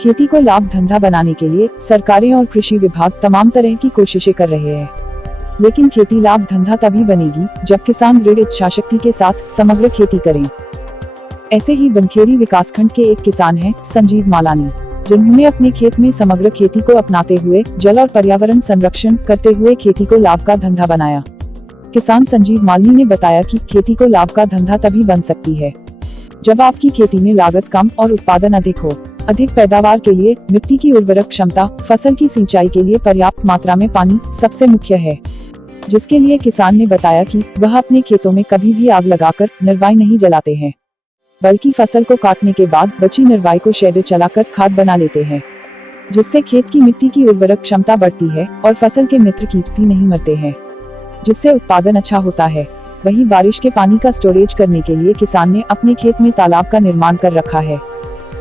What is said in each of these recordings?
खेती को लाभ धंधा बनाने के लिए सरकारें और कृषि विभाग तमाम तरह की कोशिशें कर रहे हैं, लेकिन खेती लाभ धंधा तभी बनेगी जब किसान दृढ़ इच्छाशक्ति के साथ समग्र खेती करें। ऐसे ही बनखेड़ी विकासखंड के एक किसान हैं संजीव मालानी, जिन्होंने अपने खेत में समग्र खेती को अपनाते हुए जल और पर्यावरण संरक्षण करते हुए खेती को लाभ का धंधा बनाया। किसान संजीव मालानी ने बताया कि खेती को लाभ का धंधा तभी बन सकती है जब आपकी खेती में लागत कम और उत्पादन अधिक हो। अधिक पैदावार के लिए मिट्टी की उर्वरक क्षमता, फसल की सिंचाई के लिए पर्याप्त मात्रा में पानी सबसे मुख्य है, जिसके लिए किसान ने बताया कि वह अपने खेतों में कभी भी आग लगाकर निर्वाई नहीं जलाते हैं, बल्कि फसल को काटने के बाद बची निर्वाई को शेड चलाकर खाद बना लेते हैं, जिससे खेत की मिट्टी की उर्वरक क्षमता बढ़ती है और फसल के मित्र कीट भी नहीं मरते हैं, जिससे उत्पादन अच्छा होता है। वहीं बारिश के पानी का स्टोरेज करने के लिए किसान ने अपने खेत में तालाब का निर्माण कर रखा है,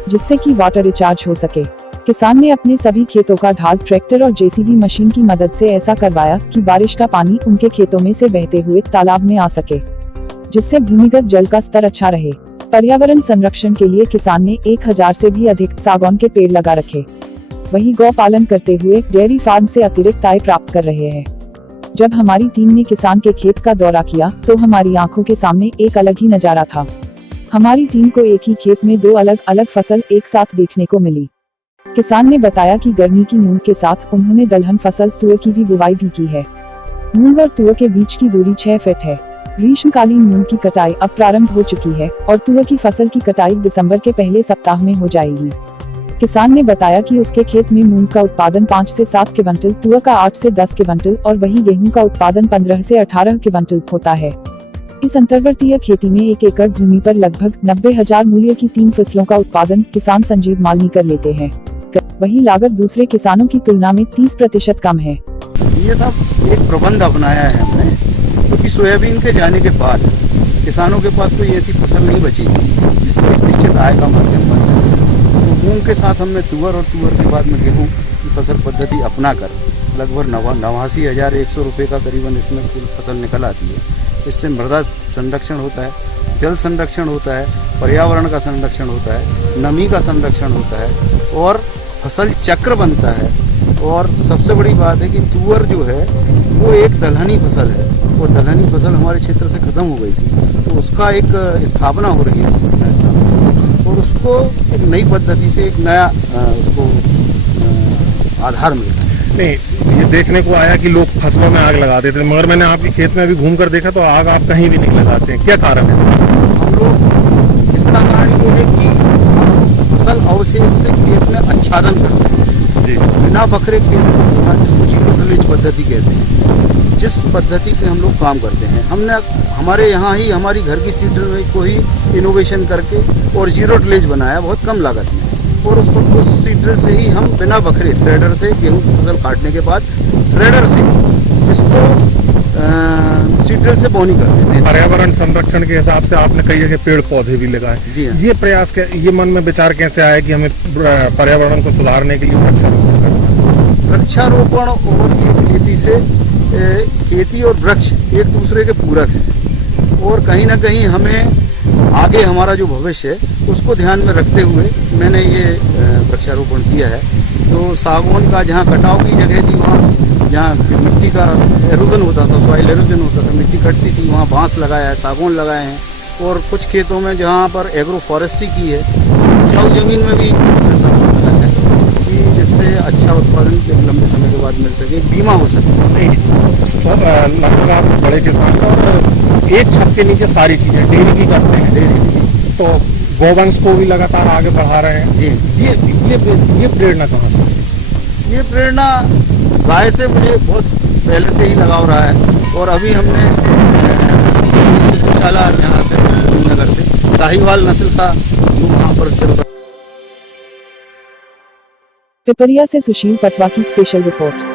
जिससे कि वाटर रिचार्ज हो सके। किसान ने अपने सभी खेतों का ढाल ट्रैक्टर और जेसीबी मशीन की मदद से ऐसा करवाया कि बारिश का पानी उनके खेतों में से बहते हुए तालाब में आ सके, जिससे भूमिगत जल का स्तर अच्छा रहे। पर्यावरण संरक्षण के लिए किसान ने 1000 से भी अधिक सागौन के पेड़ लगा रखे। वहीं गौ पालन करते हुए डेयरी फार्म से अतिरिक्त आय प्राप्त कर रहे हैं। जब हमारी टीम ने किसान के खेत का दौरा किया तो हमारी आंखों के सामने एक अलग ही नजारा था। हमारी टीम को एक ही खेत में 2 अलग अलग फसल एक साथ देखने को मिली। किसान ने बताया कि गर्मी की मूंग के साथ उन्होंने दलहन फसल तुअर की भी बुवाई भी की है। मूंग और तुअर के बीच की दूरी 6 फीट है। ग्रीष्मकालीन मूंग की कटाई अब प्रारंभ हो चुकी है और तुअर की फसल की कटाई दिसंबर के पहले सप्ताह में हो जाएगी। किसान ने बताया कि उसके खेत में मूंग का उत्पादन 5 से 7 क्विंटल, तुअर का 8 से 10 क्विंटल और वही गेहूं का उत्पादन 15 से 18 क्विंटल होता है। इस अंतर्वर्तीय खेती में 1 एकड़ भूमि पर लगभग 90,000 मूल्य की 3 फसलों का उत्पादन किसान संजीव मालानी कर लेते हैं। वही लागत दूसरे किसानों की तुलना में 30% कम है। ये सब एक प्रबंध अपनाया है हमने, क्योंकि सोयाबीन के जाने के बाद किसानों के पास कोई ऐसी फसल नहीं बची जिससे निश्चित आय का माध्यम बन सके। तो मूंग के साथ हमने तुअर और तुअर के बाद में गेहूं की फसल पद्धति अपनाकर लगभग 89,100 रुपये का करीबन इसमें कुल फसल निकल आती है। इससे मृदा संरक्षण होता है, जल संरक्षण होता है, पर्यावरण का संरक्षण होता है, नमी का संरक्षण होता है और फसल चक्र बनता है। और सबसे बड़ी बात है कि तुअर जो है वो एक दलहनी फसल है। वो दलहनी फसल हमारे क्षेत्र से खत्म हो गई थी, तो उसका एक स्थापना हो रही है और उसको एक नई पद्धति से एक नया उसको आधार मिलता है। नहीं, ये देखने को आया कि लोग फसलों में आग लगा देते थे, मगर मैंने आपके खेत में अभी घूम कर देखा तो आग आप कहीं भी नहीं लगाते हैं। क्या कारण है? हम लोग इसका कारण ये है कि फसल अवशेष से खेत में आच्छादन करते हैं जी, बिना बकरे खेत में, जिसको जीरो टिलेज पद्धति कहते हैं। जिस पद्धति से हम लोग काम करते हैं, हमने हमारे यहाँ ही हमारी घर की सीडर में को ही इनोवेशन करके और जीरो टिलेज बनाया बहुत कम लागत में, और उस सीडर से ही हम बिना बकरे श्रेडर से गेहूं की फसल काटने के बाद श्रेडर से इसको सीडर से बोनी कर देते हैं। पर्यावरण संरक्षण के हिसाब से आपने कई जगह पेड़ पौधे भी लगाए। जी हाँ। ये प्रयास ये मन में विचार कैसे आया कि हमें पर्यावरण को सुधारने के लिए वृक्षारोपण करना? वृक्षारोपण और ये खेती और वृक्ष एक दूसरे के पूरक हैं, और कहीं ना कहीं हमें आगे हमारा जो भविष्य है उसको ध्यान में रखते हुए मैंने ये वृक्षारोपण किया है। तो सागौन का जहाँ कटाव की जगह थी, वहाँ जहाँ मिट्टी का एरोजन होता था, सॉइल एरोजन होता था, मिट्टी कटती थी, वहाँ बांस लगाया है, सागौन लगाए हैं। और कुछ खेतों में जहाँ पर एग्रो फॉरेस्ट्री की है, उपजाऊ जमीन में भी कि जिससे अच्छा उत्पादन लंबे समय के बाद मिल सके, बीमा हो सके। लगभग आप बड़े किसान और एक छत के नीचे सारी चीजें डेयरी भी करते हैं। डेयरी तो गोवंश को भी लगातार आगे बढ़ा रहे हैं। ये प्रेरणा कहाँ से? ये प्रेरणा गाय से मुझे बहुत पहले से ही लगाव रहा है, और अभी हमने गौशाला यहाँ से नगर से साहिवाल नस्ल का वहाँ पर चल रहा। पिपरिया से सुशील पटवा की स्पेशल रिपोर्ट।